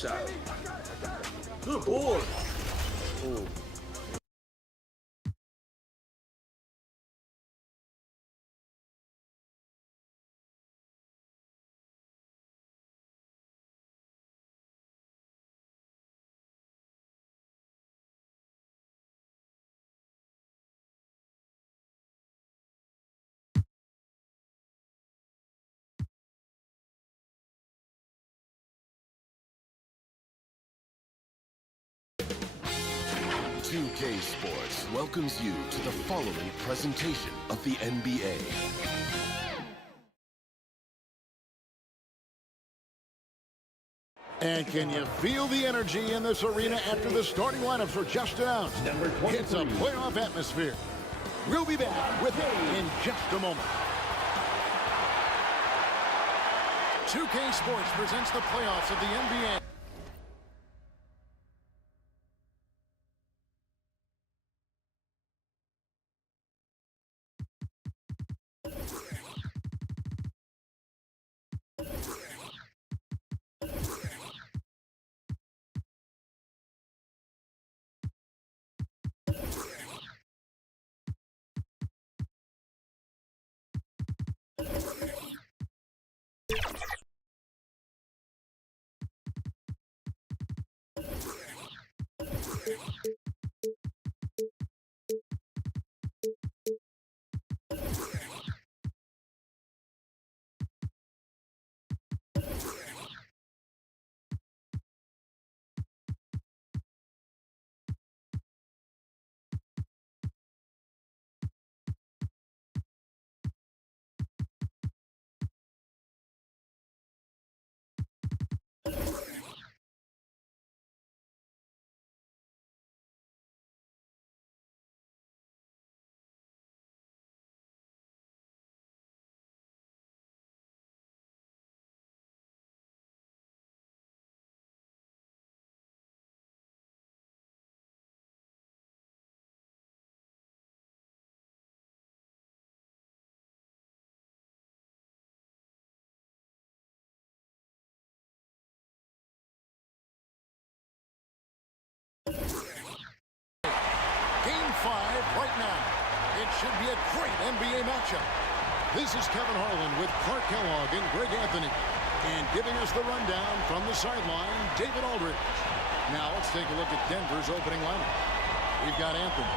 shot. Good board. Ooh. UK Sports welcomes you to the following presentation of the NBA. And can you feel the energy in this arena after the starting lineups were just announced? It's a playoff atmosphere. We'll be back with it in just a moment. 2K Sports presents the playoffs of the NBA. Game 5 right now. It should be a great NBA matchup. This is Kevin Harlan with Clark Kellogg and Greg Anthony. And giving us the rundown from the sideline, David Aldridge. Now let's take a look at Denver's opening lineup. We've got Anthony.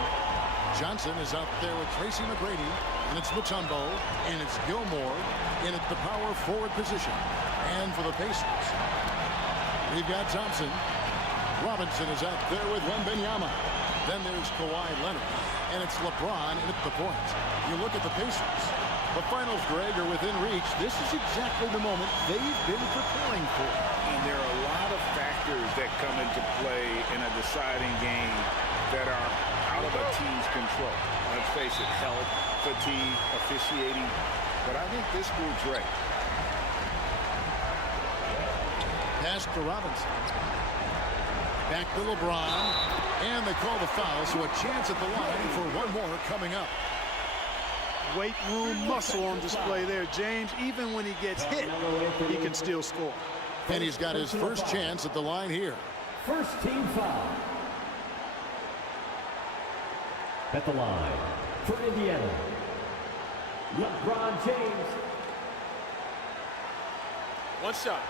Johnson is out there with Tracy McGrady. And it's Mutombo. And it's Gilmore in at the power forward position. And for the Pacers, we've got Thompson. Robinson is out there with Wembanyama. Then there's Kawhi Leonard, and it's LeBron at the point. You look at the Pacers. The finals, Greg, are within reach. This is exactly the moment they've been preparing for. And there are a lot of factors that come into play in a deciding game that are out of a team's control. Let's face it, health, fatigue, officiating. But I think this group's ready. Pass to Robinson. Back to LeBron. And they call the foul, so a chance at the line for one more coming up. Weight room muscle on display there, James. Even when he gets hit, he can still score. And he's got his first chance at the line here. First team foul. At the line for Indiana, LeBron James. One shot.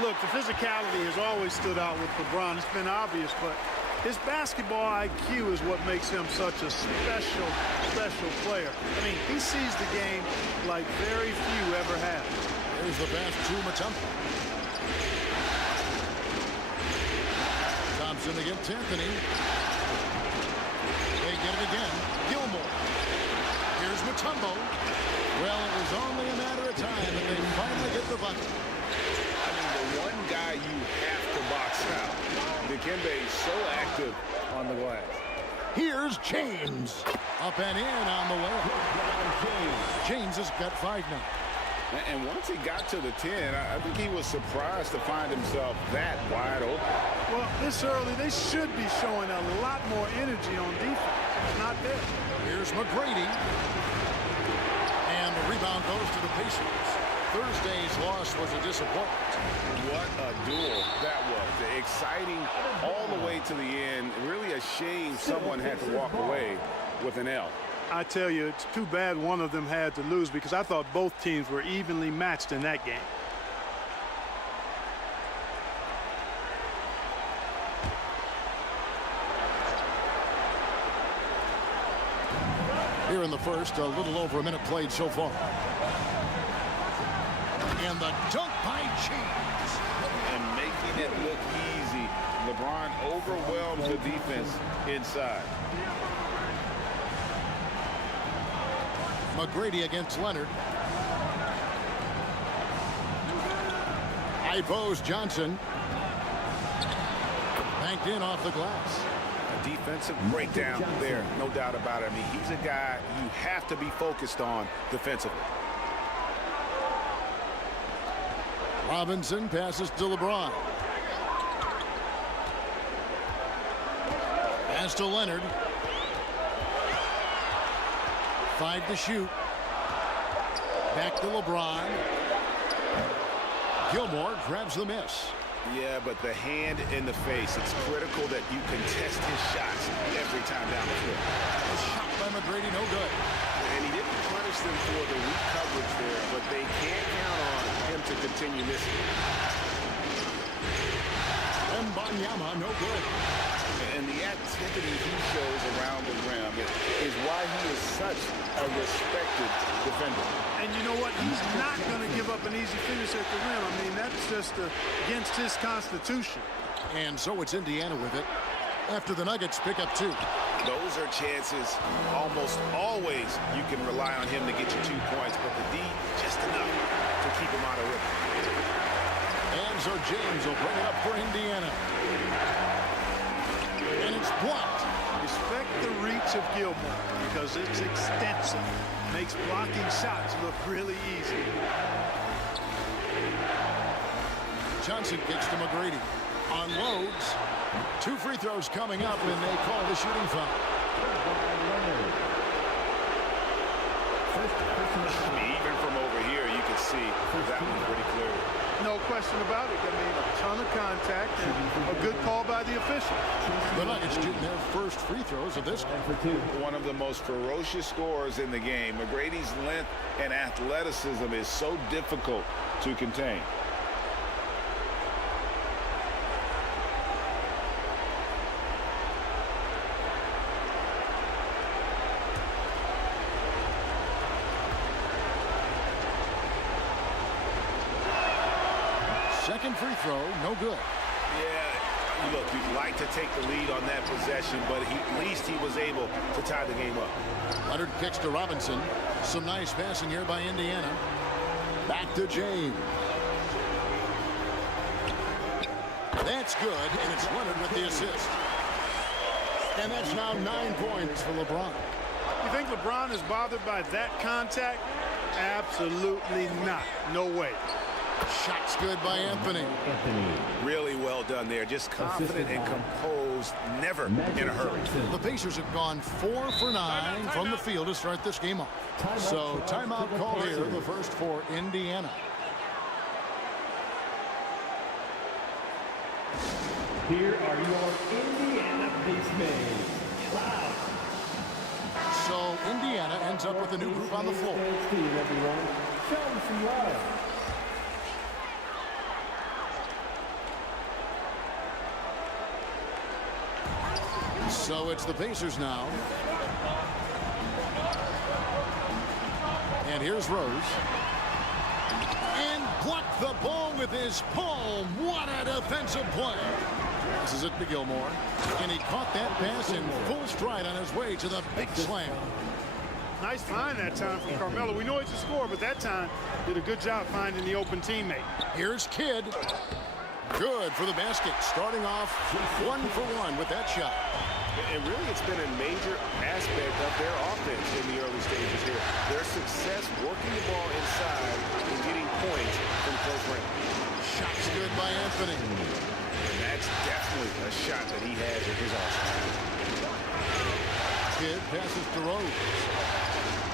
Look, the physicality has always stood out with LeBron. It's been obvious, but his basketball IQ is what makes him such a special player. I mean, he sees the game like very few ever have. There's the pass to Mutombo. Thompson against Anthony. They get it again. Gilmore. Here's Mutombo. Well, it was only a matter of time, and they finally get the bucket. One guy you have to box out. Dikembe is so active on the glass. Here's James. Up and in on the way. James has got 5 now. And once he got to the 10, I think he was surprised to find himself that wide open. Well, this early, they should be showing a lot more energy on defense. It's not there. Here's McGrady. And the rebound goes to the Pacers. Thursday's loss was a disappointment. What a duel that was. Exciting all the way to the end. Really a shame someone had to walk away with an L. I tell you, it's too bad one of them had to lose because I thought both teams were evenly matched in that game. Here in the first, a little over a minute played so far. And the dunk by James. And making it look easy. LeBron overwhelms the defense inside. McGrady against Leonard. High post Johnson. Banked in off the glass. A defensive breakdown there, no doubt about it. I mean, he's a guy you have to be focused on defensively. Robinson passes to LeBron. Pass to Leonard. 5 to shoot. Back to LeBron. Gilmore grabs the miss. Yeah, but the hand in the face, it's critical that you contest his shots every time down the field. A shot by McGrady, no good. And he didn't punish them for the weak coverage there, but they can't count on him to continue missing. MOURNING, no good. And the activity he shows around the rim is why he is such a respected defender. And you know what? He's not going to give up an easy finish at the rim. I mean, that's just against his constitution. And so it's Indiana with it after the Nuggets pick up 2. Those are chances almost always you can rely on him to get you 2 points, but the D just enough to keep him out of rhythm. And so James will bring it up for Indiana. And it's blocked. Respect the reach of Gilmore because it's extensive. Makes blocking shots look really easy. Johnson kicks to McGrady. Unloads. 2 free throws coming up, and they call the shooting foul. Even from over here, you can see that one pretty clearly. No question about it. I mean, a ton of contact and a good call by the official. The Nuggets shooting their first free throws of this game. One of the most ferocious scorers in the game. McGrady's length and athleticism is so difficult to contain. Second free throw, no good. Yeah, look, you'd like to take the lead on that possession, but at least he was able to tie the game up. Leonard kicks to Robinson. Some nice passing here by Indiana. Back to James. That's good, and it's Leonard with the assist. And that's now 9 points for LeBron. You think LeBron is bothered by that contact? Absolutely not. No way. Shots good by Anthony. Really well done there. Just confident and composed, never in a hurry. The Pacers have gone 4 for 9 from the field to start this game off. So timeout call here, the first for Indiana. Here are your Indiana basemen. Wow. So Indiana ends up with a new group on the floor. Show them some love. So it's the Pacers now. And here's Rose. And blocked the ball with his palm. What a defensive play. Passes it to Gilmore. And he caught that pass in full stride on his way to the big slam. Nice find that time from Carmelo. We know he's a scorer, but that time did a good job finding the open teammate. Here's Kidd. Good for the basket. Starting off 1 for 1 with that shot. And really, it's been a major aspect of their offense in the early stages here. Their success working the ball inside and getting points from close range. Shots good by Anthony. And that's definitely shot that he has in his arsenal. Kidd passes to Rose.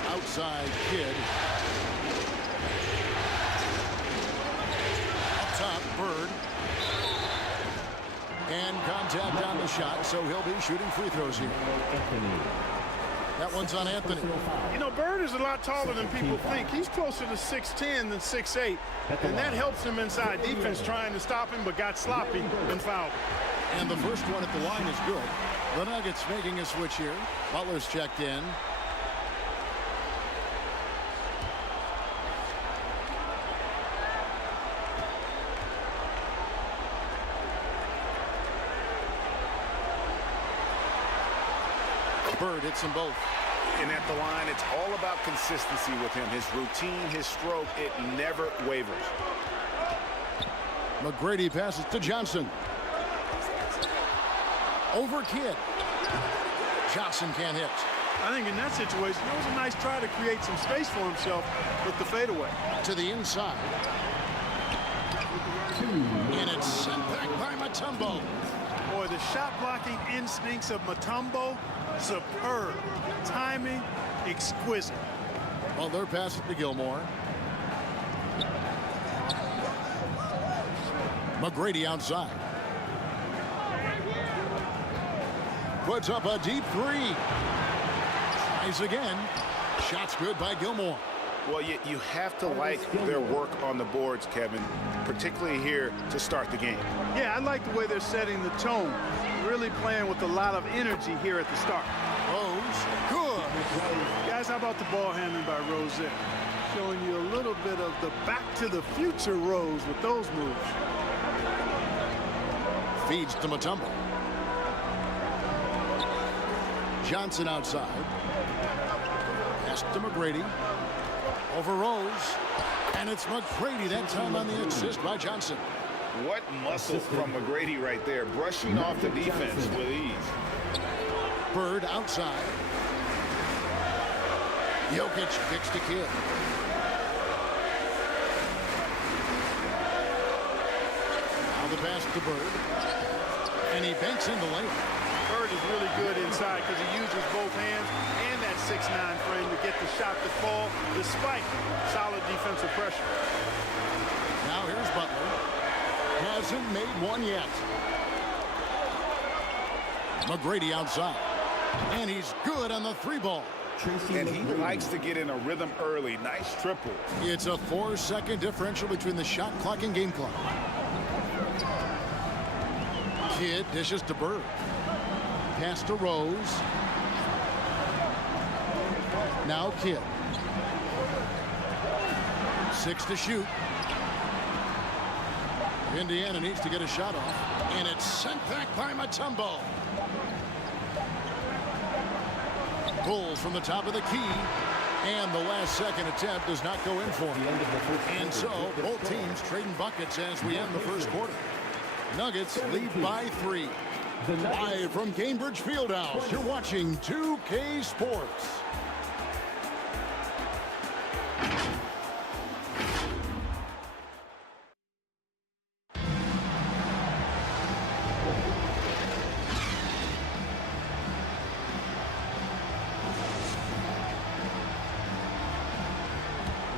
Outside Kidd. Up top, Bird. And contact on the shot, so he'll be shooting free throws here. That one's on Anthony. You know, Bird is a lot taller than people think. He's closer to 6'10" than 6'8", and that helps him inside defense trying to stop him, but got sloppy and fouled. And the first one at the line is good. The Nuggets making a switch here. Butler's checked in. Bird hits them both. And at the line, it's all about consistency with him. His routine, his stroke, it never wavers. McGrady passes to Johnson. Over Kidd. Johnson can't hit. I think in that situation, it was a nice try to create some space for himself with the fadeaway. To the inside. And it's sent back by Mutombo. Boy, the shot blocking instincts of Mutombo, superb. Timing, exquisite. Butler passes to Gilmore. McGrady outside. Puts up a deep three. Tries again. Shot's good by Gilmore. Well, you have to like their work on the boards, Kevin, particularly here to start the game. Yeah, I like the way they're setting the tone. Really playing with a lot of energy here at the start. Rose, good. Guys, how about the ball handling by Rose there? Showing you a little bit of the Back to the Future Rose with those moves. Feeds to Mutombo. Johnson outside. Pass to McGrady. Over Rose. And it's McGrady that time on the assist by Johnson. What muscle from McGrady right there, brushing off the defense with ease. Bird outside. Jokic kicks to Kidd. Now the pass to Bird. And he banks in the lane. Bird is really good inside because he uses both hands and that 6'9" frame to get the shot to fall despite solid defensive pressure. Now here's Butler. Hasn't made one yet. McGrady outside. And he's good on the three ball. And he likes to get in a rhythm early. Nice triple. It's a 4-second differential between the shot clock and game clock. Kidd dishes to Bird. Pass to Rose. Now Kidd. 6 to shoot. Indiana needs to get a shot off. And it's sent back by Mutombo. Bulls from the top of the key. And the last second attempt does not go in for him. And so both teams trading buckets as we end the first quarter. Nuggets lead by 3. Live from Cambridge Fieldhouse, you're watching 2K Sports.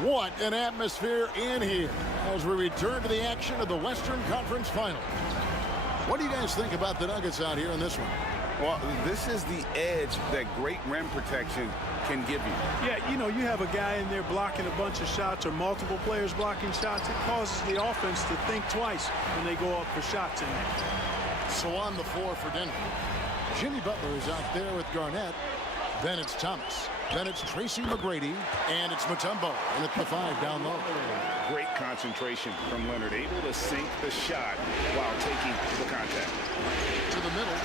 What an atmosphere in here as we return to the action of the Western Conference Finals. What do you guys think about the Nuggets out here in this one? Well, this is the edge that great rim protection can give you. Yeah, you know, you have a guy in there blocking a bunch of shots or multiple players blocking shots. It causes the offense to think twice when they go up for shots in there. So on the floor for Denver, Jimmy Butler is out there with Garnett. Then it's Thomas. Then it's Tracy McGrady. And it's Mutombo. And at the 5 down low. Great concentration from Leonard. Able to sink the shot while taking the contact. To the middle.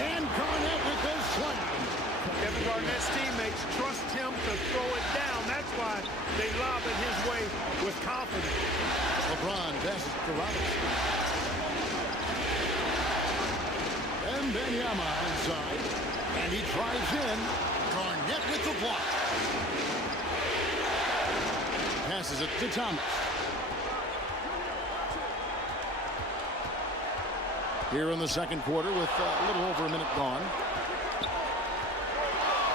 And Garnett with the slam. Kevin Garnett's teammates trust him to throw it down. That's why they lob it his way with confidence. LeBron passes to Robinson. MOURNING inside. And he drives in. Garnett with the block. Passes it to Thomas. here in the second quarter with a little over a minute gone.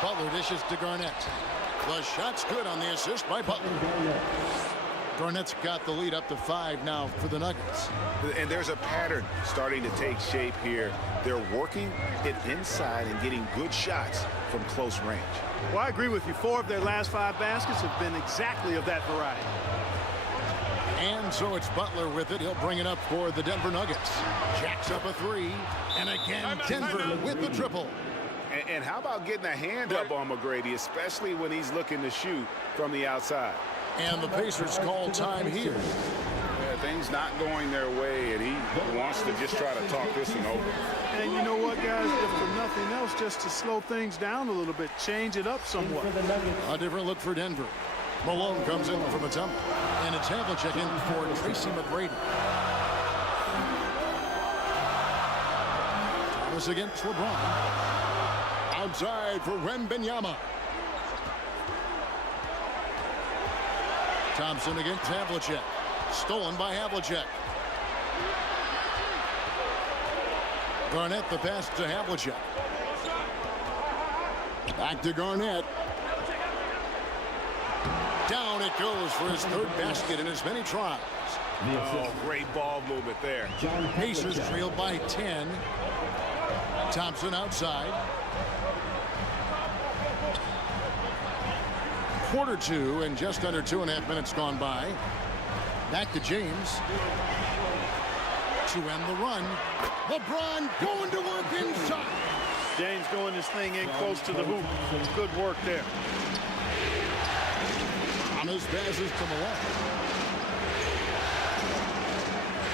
Butler dishes to Garnett. The shot's good on the assist by Butler. Garnett's got the lead up to 5 now for the Nuggets. And there's a pattern starting to take shape here. They're working it inside and getting good shots from close range. Well, I agree with you. 4 of their last 5 baskets have been exactly of that variety. And so it's Butler with it. He'll bring it up for the Denver Nuggets. Jacks up a 3. And again, Denver with the triple. And how about getting a hand up on McGrady, especially when he's looking to shoot from the outside? And the Pacers call time here. Yeah, things not going their way, and he wants to just try to talk this one over. And you know what, guys? If for nothing else, just to slow things down a little bit, change it up somewhat. A different look for Denver. Malone comes in from a tumble. And it's Havlicek in for Tracy McGrady. Thomas against LeBron. Outside for Wembanyama. Thompson against Havlicek. Stolen by Havlicek. Garnett the pass to Havlicek. Back to Garnett. Down it goes for his 3rd basket in as many tries. Oh, great ball movement there. Pacers trailed by 10. Thompson outside. Quarter 2 and just under 2.5 minutes gone by. Back to James. To end the run. LeBron going to work inside. James going his thing in close to the hoop. Good work there. Thomas passes to Malone.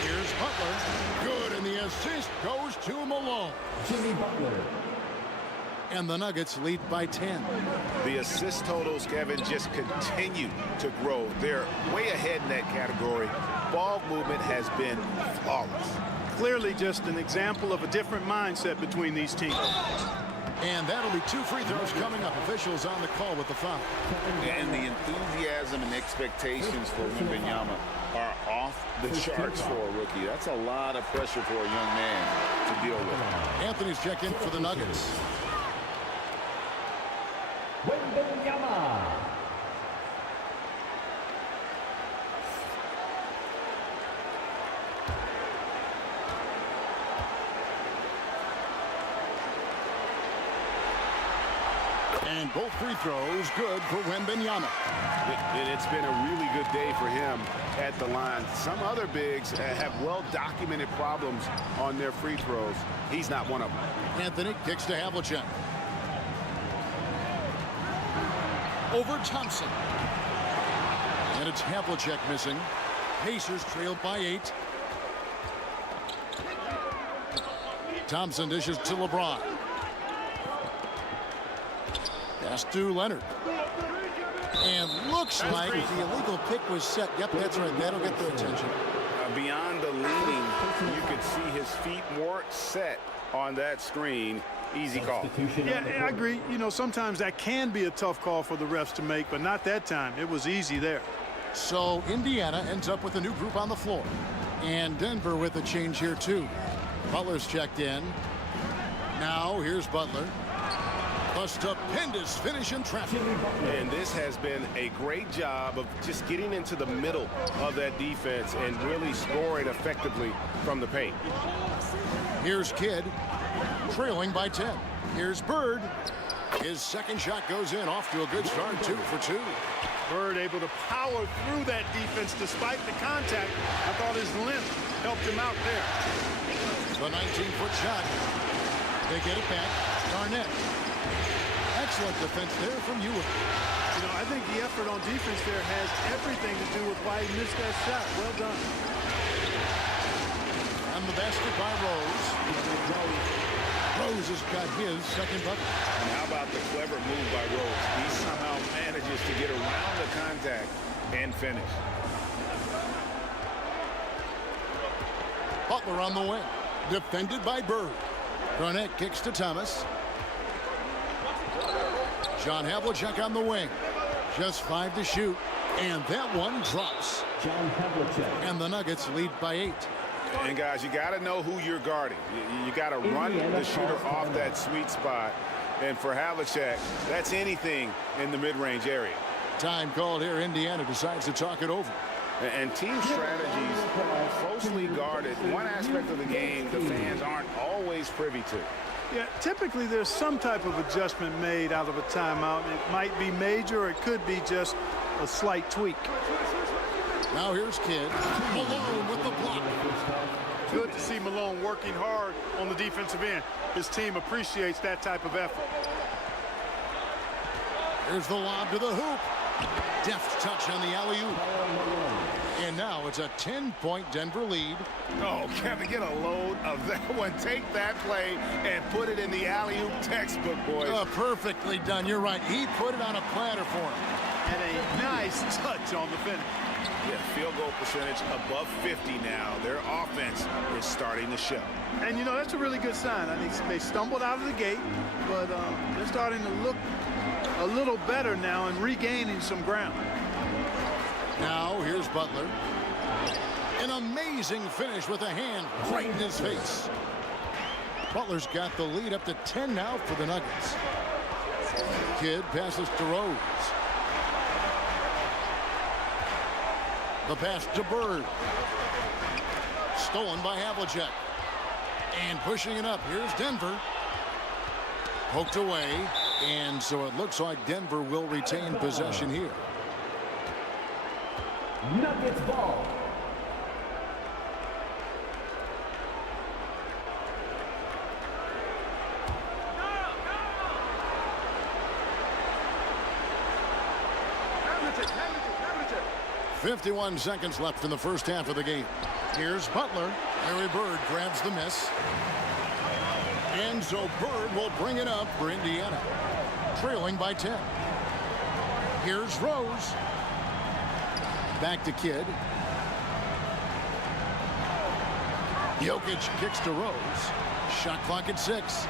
Here's Butler. Good, and the assist goes to Malone. Jimmy Butler. And the Nuggets lead by 10. The assist totals, Kevin, just continue to grow. They're way ahead in that category. Ball movement has been flawless. Clearly just an example of a different mindset between these teams. And that'll be 2 free throws coming up. Officials on the call with the foul. And the enthusiasm and expectations for Wembanyama are off the charts for a rookie. That's a lot of pressure for a young man to deal with. Anthony's checked in for the Nuggets. Wembanyama. And both free throws good for Wembanyama. It's been a really good day for him at the line. Some other bigs have well-documented problems on their free throws. He's not one of them. Anthony kicks to Havlicek. Over Thompson. And it's Havlicek missing. Pacers trailed by 8. Thompson dishes to LeBron. Pass to Leonard. And looks like the illegal pick was set. Yep, that's right. That'll get their attention. Beyond the leaning, you could see his feet more set on that screen. Easy call. Yeah, I agree. You know, sometimes that can be a tough call for the refs to make, but not that time. It was easy there. So Indiana ends up with a new group on the floor. And Denver with a change here, too. Butler's checked in. Now, here's Butler. A stupendous finish in traffic. And this has been a great job of just getting into the middle of that defense and really scoring effectively from the paint. Here's Kidd, trailing by 10. Here's Bird. His second shot goes in, off to a good start, 2 for 2. Bird able to power through that defense despite the contact. I thought his length helped him out there. The 19-foot shot. They get it back. Garnett. Excellent defense there from Ewing. You know, I think the effort on defense there has everything to do with why he missed that shot. Well done. And the basket by Rose. Rose has got his second bucket. And how about the clever move by Rose? He somehow manages to get around the contact and finish. Butler on the wing. Defended by Bird. Garnett kicks to Thomas. John Havlicek on the wing. Just 5 to shoot. And that one drops. John Havlicek. And the Nuggets lead by 8. And guys, you got to know who you're guarding. You got to run the shooter off that sweet spot. And for Havlicek, that's anything in the mid-range area. Time called here. Indiana decides to talk it over. And team strategies closely guarded. One aspect of the game the fans aren't always privy to. Yeah, typically there's some type of adjustment made out of a timeout. It might be major, or it could be just a slight tweak. Now here's Kidd. Malone with the block. Good to see Malone working hard on the defensive end. His team appreciates that type of effort. Here's the lob to the hoop. Deft touch on the alley-oop. And now it's a 10-point Denver lead. Oh, Kevin, get a load of that one. Take that play and put it in the alley-oop textbook, boys. Perfectly done. You're right. He put it on a platter for him. And a nice touch on the finish. Yeah, field goal percentage above 50 now. Their offense is starting to show. And, you know, that's a really good sign. I think they stumbled out of the gate, but they're starting to look a little better now and regaining some ground. Now here's Butler. An amazing finish with a hand right in his face. Butler's got the lead up to 10 now for the Nuggets. Kidd passes to Rose. The pass to Bird. Stolen by Havlicek. And pushing it up. Here's Denver. Poked away. And so it looks like Denver will retain possession here. Nuggets ball. Havlicek, Havlicek, Havlicek. 51 seconds left in the first half of the game. Here's Butler. Larry Bird grabs the miss. And so Bird will bring it up for Indiana. Trailing by 10. Here's Rose. Back to Kidd. Jokic kicks to Rose. Shot clock at 6.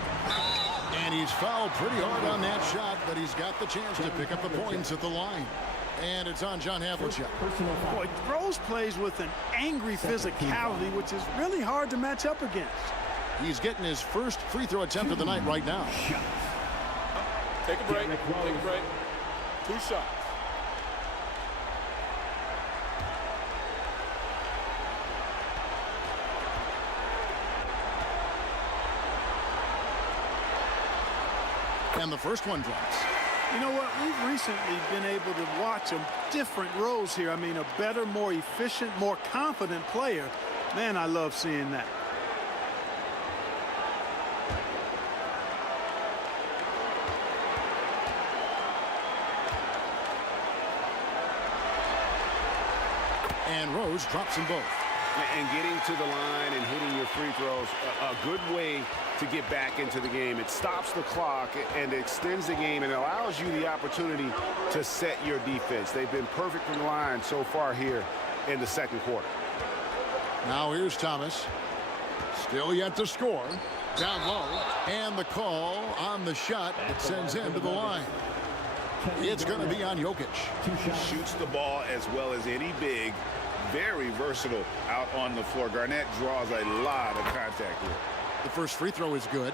And he's fouled pretty hard on that shot, but he's got the chance to pick up the points at the line. And it's on John Havlicek. Boy, Rose plays with an angry physicality, which is really hard to match up against. He's getting his first free throw attempt of the night right now. Take a break. Take a break. 2 shots. And the first one drops. You know what? We've recently been able to watch a different Rose here. I mean, a better, more efficient, more confident player. Man, I love seeing that. And Rose drops them both. And getting to the line and hitting your free throws, a good way to get back into the game. It stops the clock and extends the game and allows you the opportunity to set your defense. They've been perfect from the line so far here in the second quarter. Now here's Thomas. Still yet to score. Down low. And the call on the shot that sends him to the line. It's going to be on Jokic. Shoots the ball as well as any big. Very versatile out on the floor. Garnett draws a lot of contact here. The first free throw is good.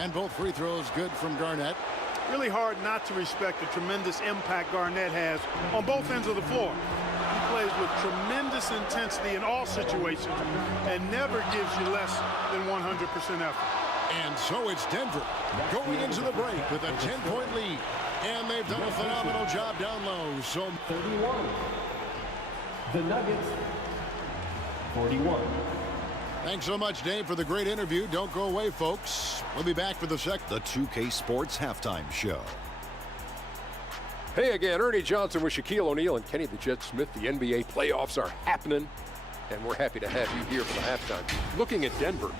And both free throws good from Garnett. Really hard not to respect the tremendous impact Garnett has on both ends of the floor. He plays with tremendous intensity in all situations and never gives you less than 100% effort. And so it's Denver going into the break with a 10-point lead. And they've done a phenomenal job down low. So 31. The Nuggets, 41. thanks so much, Dave, for the great interview. Don't go away, folks. We'll be back for the second. The 2K Sports Halftime Show. Hey again, Ernie Johnson with Shaquille O'Neal and Kenny the Jet Smith. The NBA playoffs are happening, and we're happy to have you here for the halftime. Looking at Denver,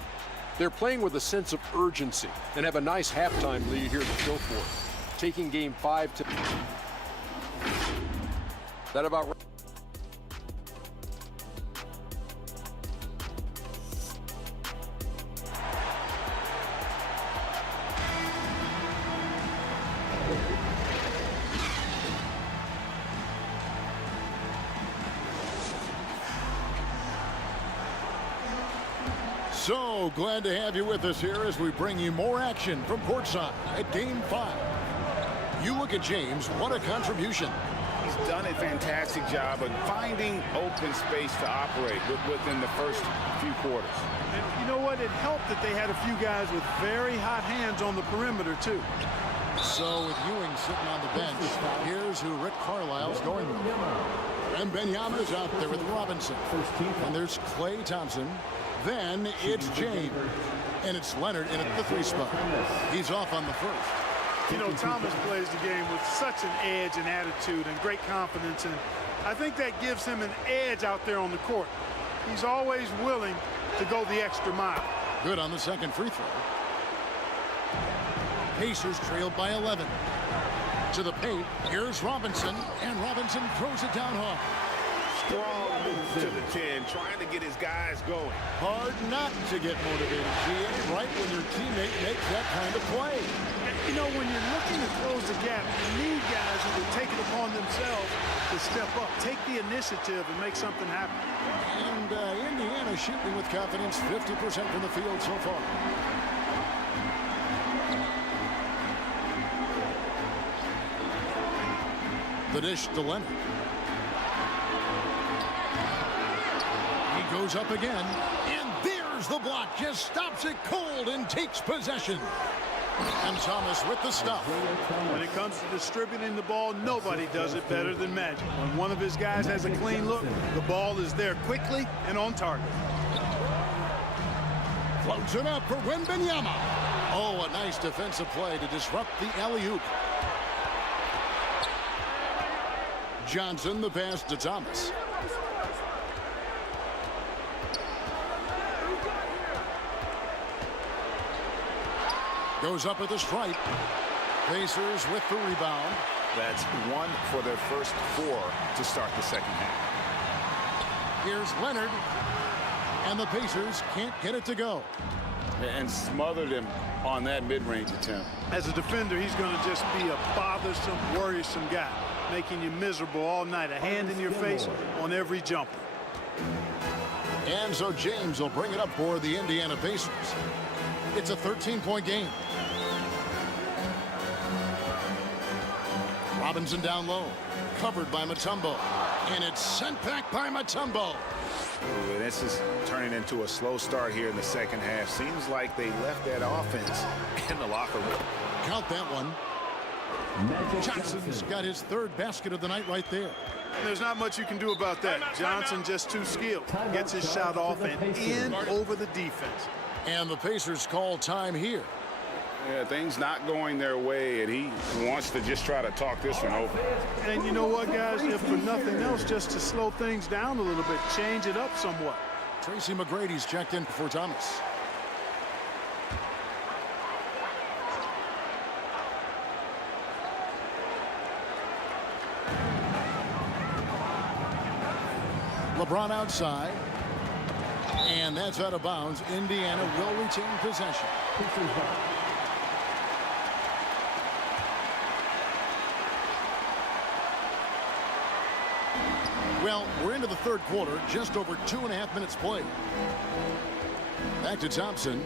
they're playing with a sense of urgency and have a nice halftime lead here to show for it. Taking game 5 to... that about right? So glad to have you with us here as we bring you more action from courtside at Game 5. You look at James, what a contribution. He's done a fantastic job of finding open space to operate within the first few quarters. And you know what? It helped that they had a few guys with very hot hands on the perimeter, too. So with Ewing sitting on the bench, here's who Rick Carlisle's going with. Wembanyama's out there with Robinson. And there's Klay Thompson. Then it's James. And it's Leonard in at the 3 spot. He's off on the first. You know, Thomas plays the game with such an edge and attitude and great confidence, and I think that gives him an edge out there on the court. He's always willing to go the extra mile. Good on the second free throw. Pacers trailed by 11. To the paint, here's Robinson, and Robinson throws it down hard. Strong move to the 10, trying to get his guys going. Hard not to get motivated, GA, right when your teammate makes that kind of play. You know, when you're looking to close the gap, you need guys who will take it upon themselves to step up, take the initiative, and make something happen. And Indiana shooting with confidence, 50% from the field so far. The dish to Leonard. He goes up again, and there's the block. Just stops it cold and takes possession. And Thomas with the stop. When it comes to distributing the ball, nobody does it better than Magic. When one of his guys has a clean look, the ball is there quickly and on target. Floats it up for Wembanyama. Oh, a nice defensive play to disrupt the alley-oop. Johnson, the pass to Thomas. Goes up at the stripe. Pacers with the rebound. That's 1 for their first 4 to start the second half. Here's Leonard. And the Pacers can't get it to go. And smothered him on that mid-range attempt. As a defender, he's going to just be a bothersome, worrisome guy, making you miserable all night, a hand in your face on every jumper. And so James will bring it up for the Indiana Pacers. It's a 13-point game. Robinson down low, covered by Mutombo, and it's sent back by Mutombo. Ooh, this is turning into a slow start here in the second half. Seems like they left that offense in the locker room. Count that one. Johnson's got his 3rd basket of the night right there. There's not much you can do about that. Johnson just too skilled. Gets his shot off and in over the defense. And the Pacers call time here. Yeah, things not going their way, and he wants to just try to talk this one over. And you know what, guys? If for nothing else, just to slow things down a little bit, change it up somewhat. Tracy McGrady's checked in for Thomas. LeBron outside. And that's out of bounds. Indiana will retain possession. Well, we're into the 3rd quarter, just over 2.5 minutes played. Back to Thompson.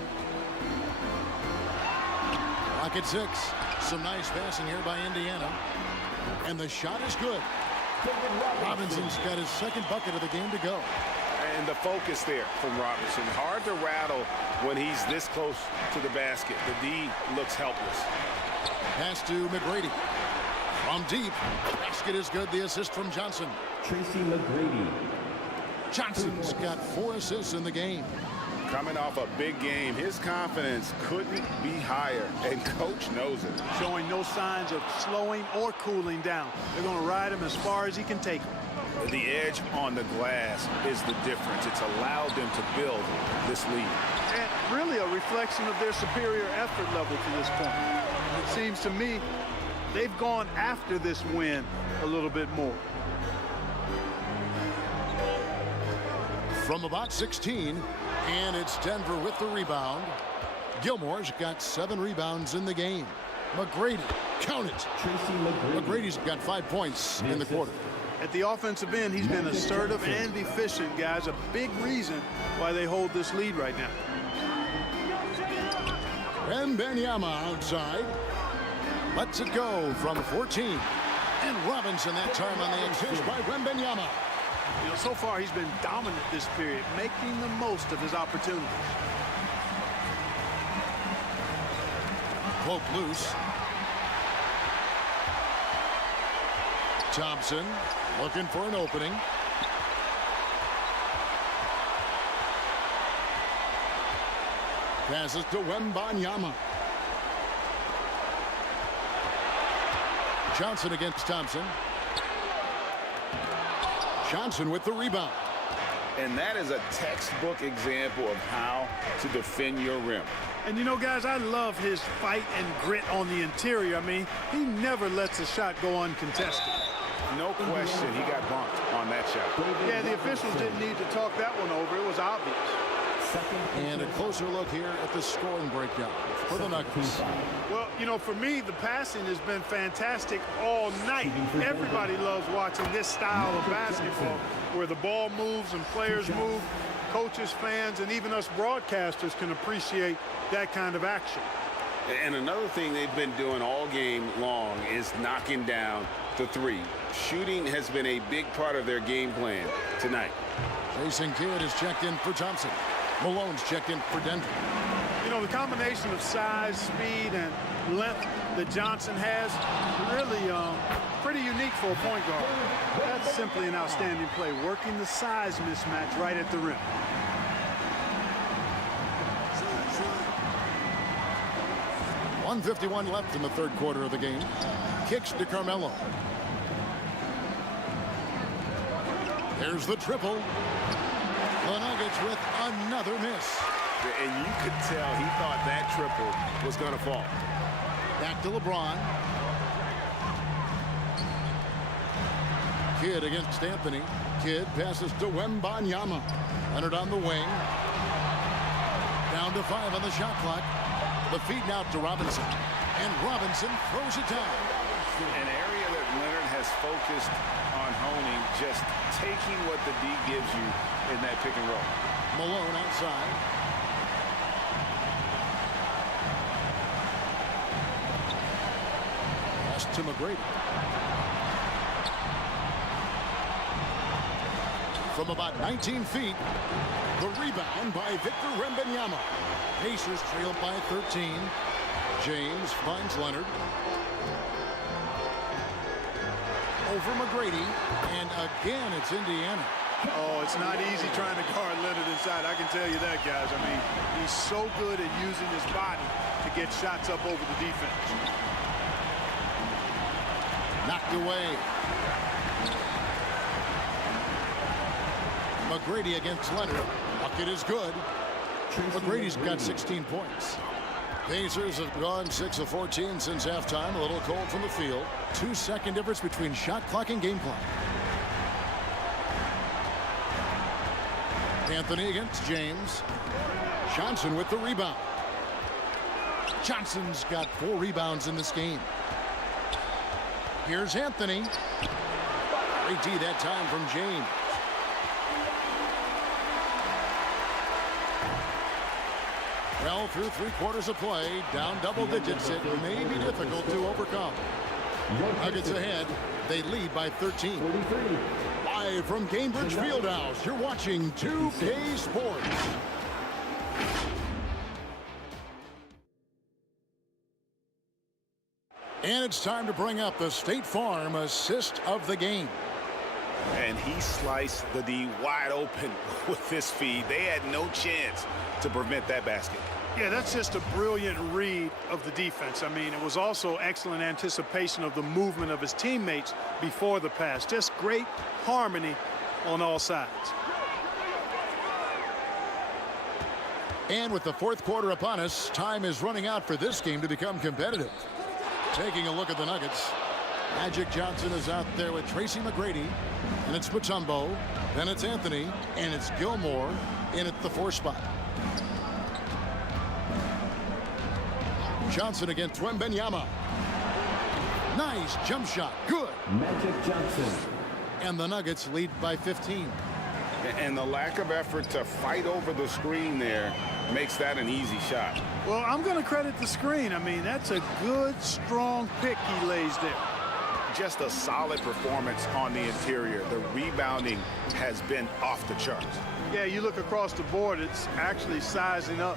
Clock at 6. Some nice passing here by Indiana. And the shot is good. Robinson's got his 2nd bucket of the game to go. And the focus there from Robinson. Hard to rattle when he's this close to the basket. The D looks helpless. Pass to McGrady. From deep. Basket is good. The assist from Johnson. Tracy McGrady. Johnson's got 4 assists in the game. Coming off a big game, his confidence couldn't be higher, and coach knows it. Showing no signs of slowing or cooling down. They're going to ride him as far as he can take him. The edge on the glass is the difference. It's allowed them to build this lead. And really a reflection of their superior effort level to this point. It seems to me they've gone after this win a little bit more. from about 16, and it's Denver with the rebound. Gilmore's got 7 rebounds in the game. McGrady, count it. McGrady's got 5 points in the quarter. At the offensive end, he's been assertive and efficient, guys. A big reason why they hold this lead right now. Wembanyama outside. Lets it go from 14. And Robinson that time on the assist by Wembanyama. You know, so far he's been dominant this period, making the most of his opportunities. Poke loose. Thompson looking for an opening. Passes to Wembanyama. Johnson against Thompson. Johnson with the rebound. And that is a textbook example of how to defend your rim. And you know, guys, I love his fight and grit on the interior. I mean, he never lets a shot go uncontested. No question, he got bumped on that shot. Yeah, the officials didn't need to talk that one over. It was obvious. And a closer look here at the scoring breakdown for the Nuggets. Well, you know, for me, the passing has been fantastic all night. Everybody loves watching this style of basketball where the ball moves and players move. Coaches, fans, and even us broadcasters can appreciate that kind of action. And another thing they've been doing all game long is knocking down the three. Shooting has been a big part of their game plan tonight. Jason Kidd is checked in for Thompson. Malone's checked in for Denver. You know, the combination of size, speed, and length that Johnson has, really pretty unique for a point guard. That's simply an outstanding play, working the size mismatch right at the rim. .151 left in the third quarter of the game. Kicks to Carmelo. There's the triple. The Nuggets with another miss. And you could tell he thought that triple was going to fall. Back to LeBron. Kidd against Anthony. Kidd passes to Wembanyama. Leonard on the wing. Down to 5 on the shot clock. The feed now to Robinson. And Robinson throws it down. An area that Leonard has focused on honing, just taking what the D gives you in that pick and roll. Malone outside. Pass to McGrady. From about 19 feet, the rebound by Victor Wembanyama. Pacers trailed by 13. James finds Leonard. Over McGrady, and again it's Indiana. Oh, it's not easy trying to guard Leonard inside. I can tell you that, guys. I mean, he's so good at using his body to get shots up over the defense. Knocked away. McGrady against Leonard. Bucket is good. McGrady's got 16 points. Pacers have gone 6 of 14 since halftime. A little cold from the field. 2-second difference between shot clock and game clock. Anthony against James. Johnson with the rebound. Johnson's got 4 rebounds in this game. Here's Anthony. Great D that time from James. Well, through 3 quarters of play, down double digits, it may be difficult to overcome. Nuggets ahead, they lead by 13. Live from Cambridge Fieldhouse, you're watching 2K Sports. And it's time to bring up the State Farm assist of the game. And he sliced the D wide open with this feed. They had no chance to prevent that basket. Yeah, that's just a brilliant read of the defense. I mean, it was also excellent anticipation of the movement of his teammates before the pass. Just great harmony on all sides. And with the fourth quarter upon us, time is running out for this game to become competitive. Taking a look at the Nuggets. Magic Johnson is out there with Tracy McGrady. And it's Mutombo. Then it's Anthony, and it's Gilmore in at the 4 spot. Johnson against Wembenyama. Nice jump shot. Good. Magic Johnson. And the Nuggets lead by 15. And the lack of effort to fight over the screen there makes that an easy shot. Well, I'm going to credit the screen. I mean, that's a good, strong pick he lays there. Just a solid performance on the interior. The rebounding has been off the charts. Yeah, you look across the board, it's actually sizing up,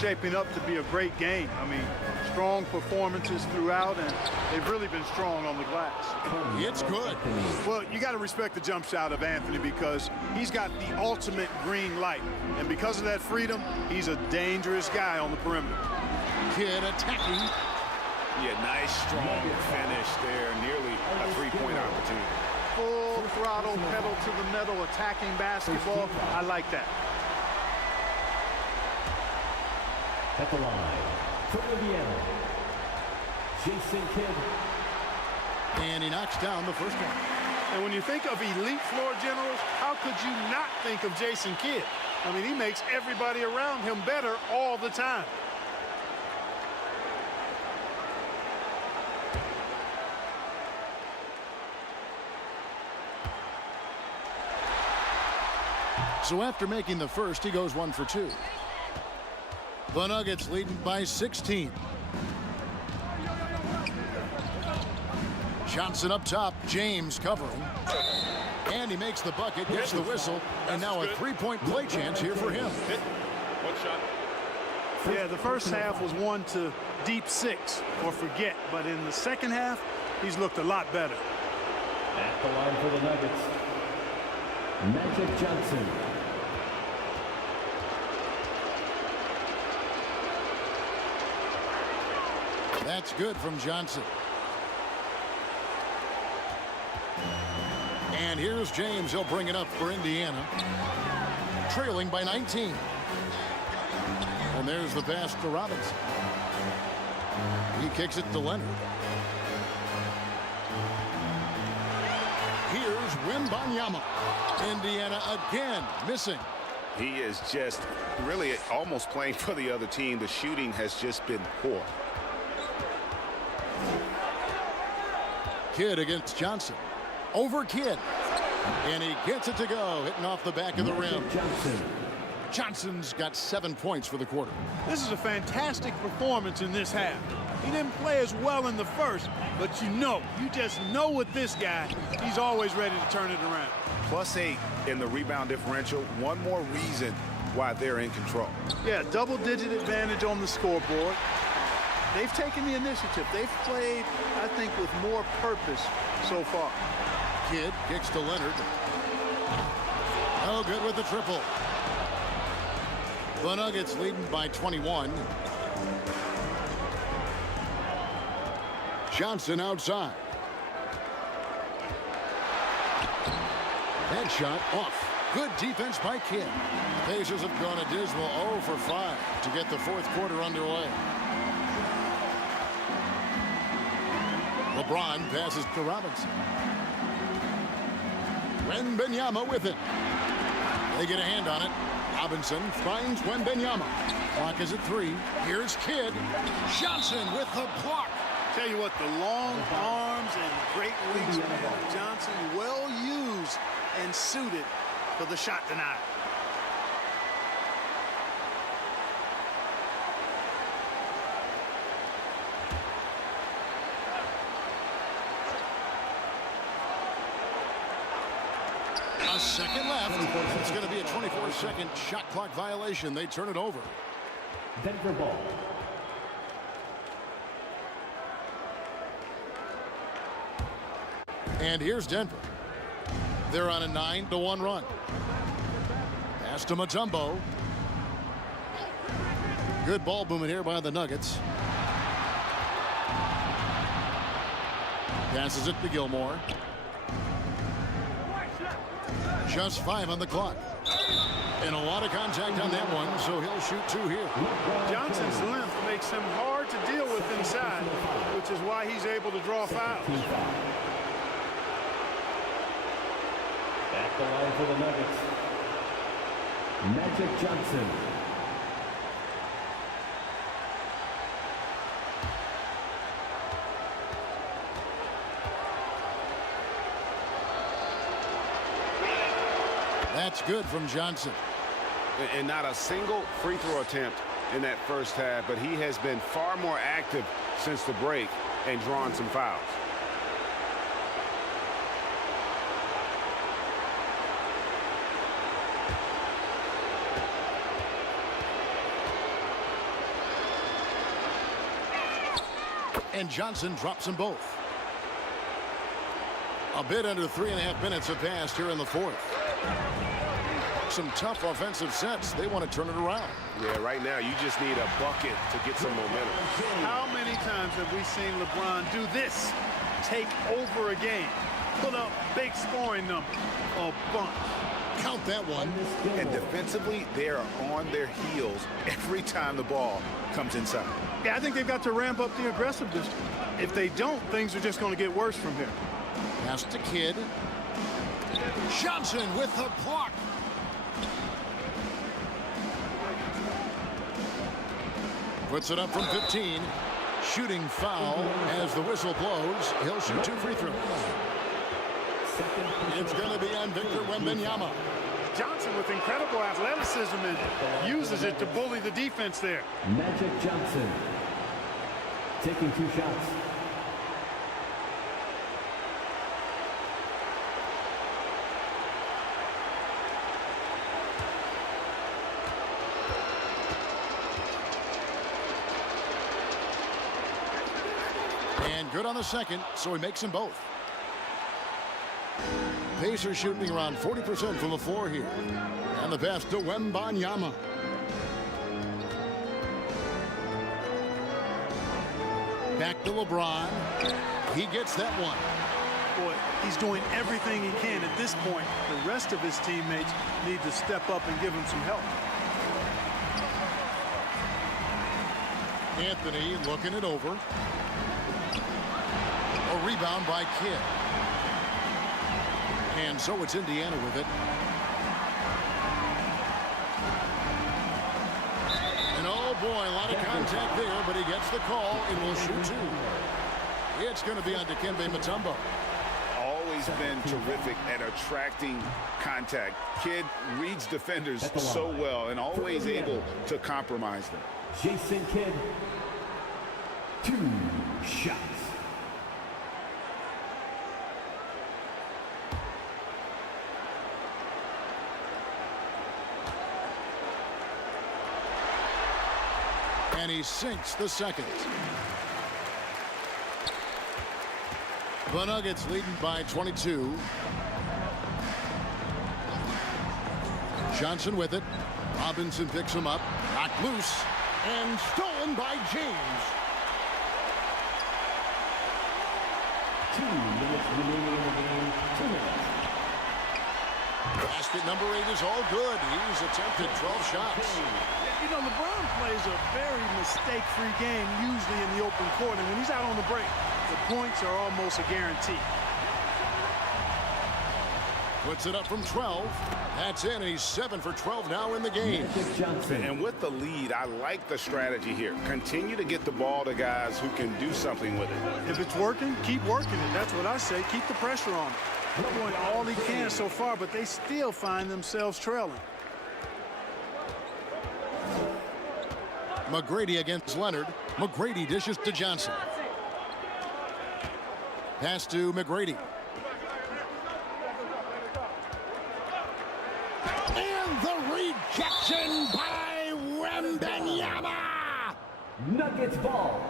shaping up to be a great game. I mean, strong performances throughout, and they've really been strong on the glass. It's good. Well, you got to respect the jump shot of Anthony because he's got the ultimate green light. And because of that freedom, he's a dangerous guy on the perimeter. Kidd attacking. Yeah, nice, strong finish there. Nearly a three-point opportunity. Full throttle, pedal to the metal, attacking basketball. I like that. At the line, for Indiana, Jason Kidd. And he knocks down the first one. And when you think of elite floor generals, how could you not think of Jason Kidd? I mean, he makes everybody around him better all the time. So after making the first, he goes 1 for 2. The Nuggets leading by 16. Johnson up top, James covering. And he makes the bucket, gets the whistle, and now a three-point play chance here for him. One shot. Yeah, the first half was 1 to deep 6 or forget, but in the second half, he's looked a lot better. At the line for the Nuggets, Magic Johnson. That's good from Johnson. And here's James. He'll bring it up for Indiana. Trailing by 19. And there's the pass to Robinson. He kicks it to Leonard. Here's Wembanyama. Indiana again missing. He is just really almost playing for the other team. The shooting has just been poor. Kidd against Johnson. Over Kidd. And he gets it to go, hitting off the back of the rim. Johnson's got 7 points for the quarter. This is a fantastic performance in this half. He didn't play as well in the first, but you just know with this guy, he's always ready to turn it around. +8 in the rebound differential. One more reason why they're in control. Yeah, double-digit advantage on the scoreboard. They've taken the initiative. They've played, I think, with more purpose so far. Kidd kicks to Leonard. No good with the triple. The Nuggets leading by 21. Johnson outside. That shot off. Good defense by Kidd. The Pacers have gone a dismal 0 for 5 to get the fourth quarter underway. LeBron passes to Robinson. Wembanyama with it. They get a hand on it. Robinson finds Wembanyama. Clock is at 3. Here's Kidd. Johnson with the block. Tell you what, the long arms and great wingspan of Johnson, well used and suited for the shot tonight. A second left. It's going to be a 24-second shot clock violation. They turn it over. Denver ball. And here's Denver. They're on a 9-1 run. Pass to Mutombo. Good ball movement here by the Nuggets. Passes it to Gilmore. Just 5 on the clock. And a lot of contact on that one, so he'll shoot 2 here. Johnson's length makes him hard to deal with inside, which is why he's able to draw fouls. At the line for the Nuggets, Magic Johnson. That's good from Johnson. And not a single free throw attempt in that first half, but he has been far more active since the break and drawn some fouls. And Johnson drops them both. A bit under 3.5 minutes have passed here in the fourth. Some tough offensive sets. They want to turn it around. Yeah, right now you just need a bucket to get some momentum. How many times have we seen LeBron do this? Take over a game. Put up big scoring numbers. A bunch. Count that one. And defensively, they are on their heels every time the ball comes inside. Yeah, I think they've got to ramp up the aggressiveness. If they don't, things are just going to get worse from here. Pass to Kidd. Johnson with the block. Puts it up from 15. Shooting foul as the whistle blows. He'll shoot 2 free throws. It's going to be on Victor Wembanyama. Johnson with incredible athleticism and uses it to bully the defense there. Magic Johnson taking 2 shots. And good on the second, so he makes them both. Pacers shooting around 40% from the floor here. And the pass to Wembanyama. Back to LeBron. He gets that one. Boy, he's doing everything he can at this point. The rest of his teammates need to step up and give him some help. Anthony looking it over. A rebound by Kidd. And so it's Indiana with it. And oh boy, a lot of contact there, but he gets the call and will shoot 2. It's going to be on Dikembe Mutombo. Always been terrific at attracting contact. Kidd reads defenders so well and always able to compromise them. Jason Kidd, 2 shots. And he sinks the second. The Nuggets leading by 22. Johnson with it. Robinson picks him up. Knocked loose. And stolen by James. 2 minutes remaining in the game. 2 minutes. Basket number 8 is all good. He's attempted 12 shots. You know, LeBron plays a very mistake-free game, usually in the open court. And when he's out on the break, the points are almost a guarantee. Puts it up from 12. That's in, and he's 7 for 12 now in the game. And with the lead, I like the strategy here. Continue to get the ball to guys who can do something with it. If it's working, keep working it. That's what I say. Keep the pressure on him. He's doing all he can so far, but they still find themselves trailing. McGrady against Leonard. McGrady dishes to Johnson. Pass to McGrady. And the rejection by Wembanyama. Nuggets ball.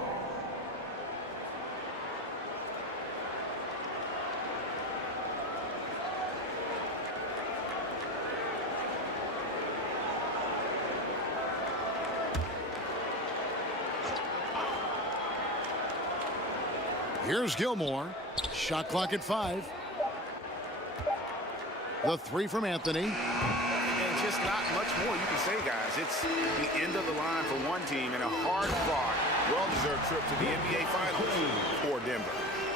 Here's Gilmore. Shot clock at 5. The 3 from Anthony. And just not much more you can say, guys. It's the end of the line for one team and a hard-fought, well-deserved trip to the NBA Finals for Denver.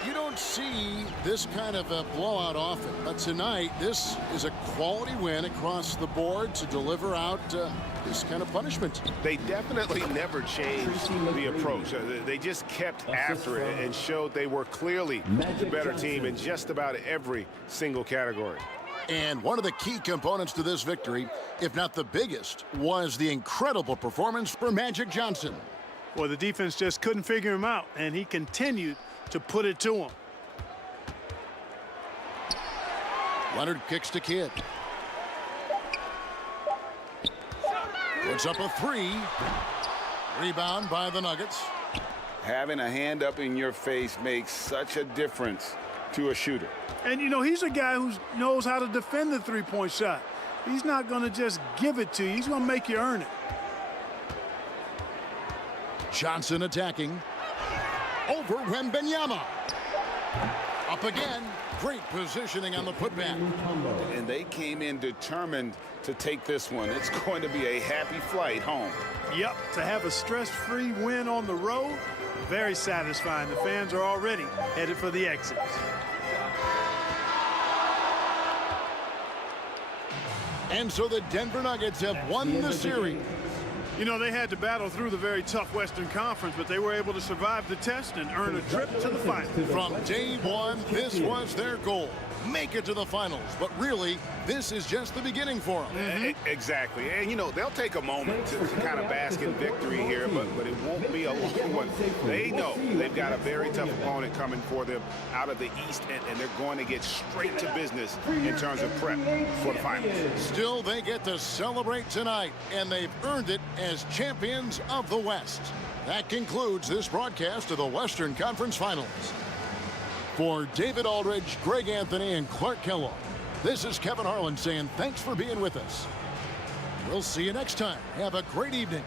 You don't see this kind of a blowout often, but tonight this is a quality win across the board to deliver out this kind of punishment. They definitely never changed the approach. They just kept after it and showed they were clearly the better team in just about every single category. And one of the key components to this victory, if not the biggest, was the incredible performance for Magic Johnson. Well, the defense just couldn't figure him out, and he continued to put it to him. Leonard kicks to Kidd. Puts up a three. Rebound by the Nuggets. Having a hand up in your face makes such a difference to a shooter. And, you know, he's a guy who knows how to defend the three-point shot. He's not going to just give it to you. He's going to make you earn it. Johnson attacking. Over Wembanyama. Up again. Great positioning on the putback. And they came in determined to take this one. It's going to be a happy flight home. Yep, to have a stress-free win on the road, very satisfying. The fans are already headed for the exits. And so the Denver Nuggets have won the series. You know, they had to battle through the very tough Western Conference, but they were able to survive the test and earn a trip to the finals. From day one, this was their goal. Make it to the finals. But really, this is just the beginning for them. Exactly. And, you know, they'll take a moment to kind of bask in victory here, but it won't be a long one. They know they've got a very tough opponent coming for them out of the East, and they're going to get straight to business in terms of prep for the finals. Still, they get to celebrate tonight, and they've earned it as champions of the West. That concludes this broadcast of the Western Conference Finals. For David Aldridge, Greg Anthony, and Clark Kellogg, this is Kevin Harlan saying thanks for being with us. We'll see you next time. Have a great evening.